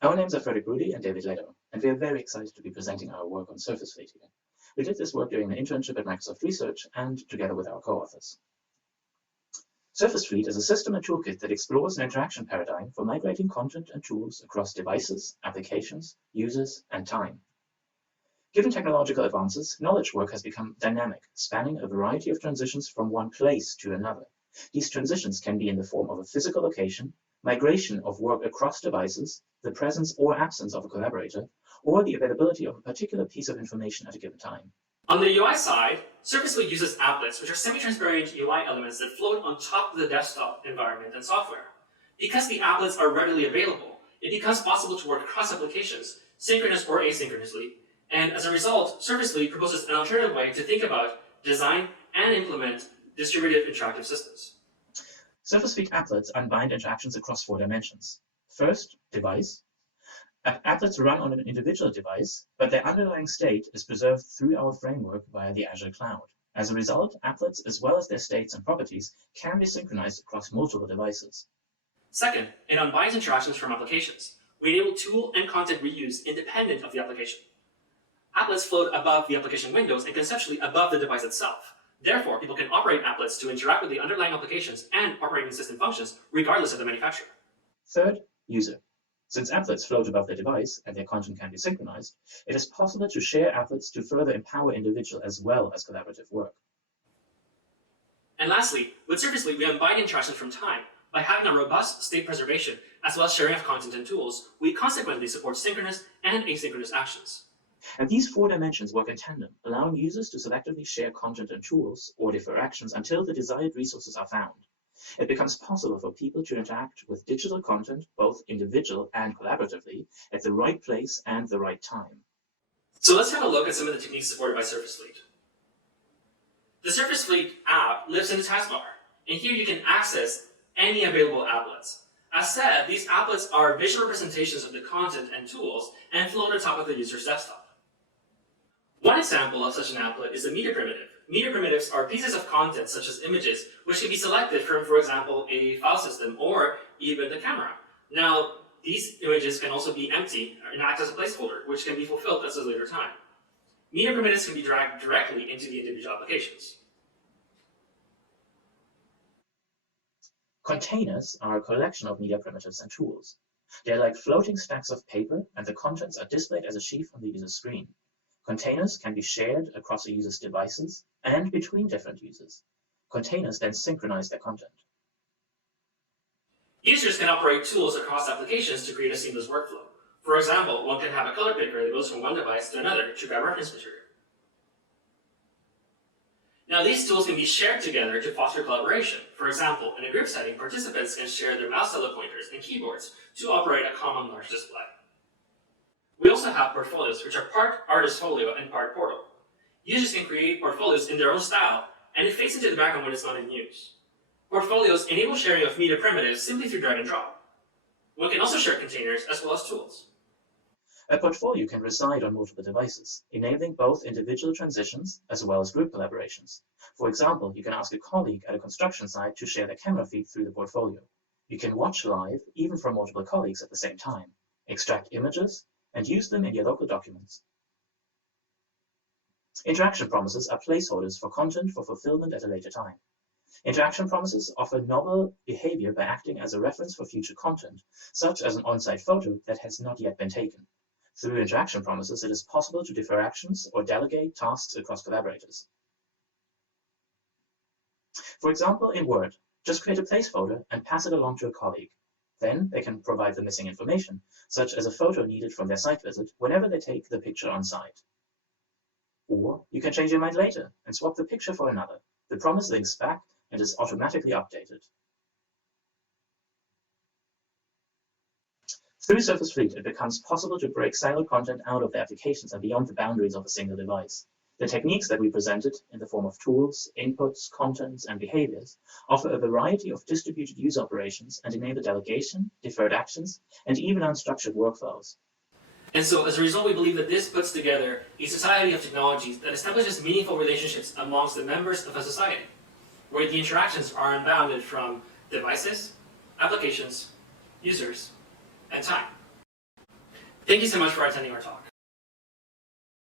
Our names are Frederik Brudy and David Ledo, and we are very excited to be presenting our work on SurfaceFleet here. We did this work during an internship at Microsoft Research and together with our co-authors. SurfaceFleet is a system and toolkit that explores an interaction paradigm for migrating content and tools across devices, applications, users, and time. Given technological advances, knowledge work has become dynamic, spanning a variety of transitions from one place to another. These transitions can be in the form of a physical location, migration of work across devices, the presence or absence of a collaborator, or the availability of a particular piece of information at a given time. On the UI side, SurfaceFleet uses applets, which are semi-transparent UI elements that float on top of the desktop environment and software. Because the applets are readily available, it becomes possible to work across applications, synchronous or asynchronously, and as a result, SurfaceFleet proposes an alternative way to think about, design, and implement distributed interactive systems. SurfaceFleet applets unbind interactions across 4 dimensions. First, device. Applets run on an individual device, but their underlying state is preserved through our framework via the Azure cloud. As a result, applets, as well as their states and properties, can be synchronized across multiple devices. Second, it unbinds interactions from applications. We enable tool and content reuse independent of the application. Applets float above the application windows and conceptually above the device itself. Therefore, people can operate applets to interact with the underlying applications and operating system functions, regardless of the manufacturer. Third, user. Since applets float above the device and their content can be synchronized, it is possible to share applets to further empower individual as well as collaborative work. And lastly, with SurfaceFleet, we unbind interactions from time. By having a robust state preservation, as well as sharing of content and tools, we consequently support synchronous and asynchronous actions. And these 4 dimensions work in tandem, allowing users to selectively share content and tools or defer actions until the desired resources are found. It becomes possible for people to interact with digital content, both individual and collaboratively, at the right place and the right time. So let's have a look at some of the techniques supported by SurfaceFleet. The SurfaceFleet app lives in the taskbar, and here you can access any available applets. As said, these applets are visual representations of the content and tools and float on top of the user's desktop. One example of such an applet is a media primitive. Media primitives are pieces of content such as images, which can be selected from, for example, a file system or even the camera. Now, these images can also be empty and act as a placeholder, which can be fulfilled at a later time. Media primitives can be dragged directly into the individual applications. Containers are a collection of media primitives and tools. They are like floating stacks of paper, and the contents are displayed as a sheaf on the user's screen. Containers can be shared across a user's devices and between different users. Containers then synchronize their content. Users can operate tools across applications to create a seamless workflow. For example, one can have a color picker that goes from one device to another to grab reference material. Now, these tools can be shared together to foster collaboration. For example, in a group setting, participants can share their mouse telepointers and keyboards to operate a common large display. We also have portfolios, which are part artist folio and part portal. Users can create portfolios in their own style, and it fades into the background when it's not in use. Portfolios enable sharing of media primitives simply through drag and drop. One can also share containers as well as tools. A portfolio can reside on multiple devices, enabling both individual transitions as well as group collaborations. For example, you can ask a colleague at a construction site to share their camera feed through the portfolio. You can watch live, even from multiple colleagues at the same time, extract images, and use them in your local documents. Interaction promises are placeholders for content for fulfillment at a later time. Interaction promises offer novel behavior by acting as a reference for future content, such as an on-site photo that has not yet been taken. Through interaction promises, it is possible to defer actions or delegate tasks across collaborators. For example, in Word, just create a placeholder and pass it along to a colleague. Then they can provide the missing information, such as a photo needed from their site visit, whenever they take the picture on site. Or you can change your mind later and swap the picture for another. The promise links back and is automatically updated. Through SurfaceFleet, it becomes possible to break siloed content out of the applications and beyond the boundaries of a single device. The techniques that we presented, in the form of tools, inputs, contents, and behaviors, offer a variety of distributed use operations and enable delegation, deferred actions, and even unstructured workflows. And so, as a result, we believe that this puts together a society of technologies that establishes meaningful relationships amongst the members of a society, where the interactions are unbounded from devices, applications, users, and time. Thank you so much for attending our talk.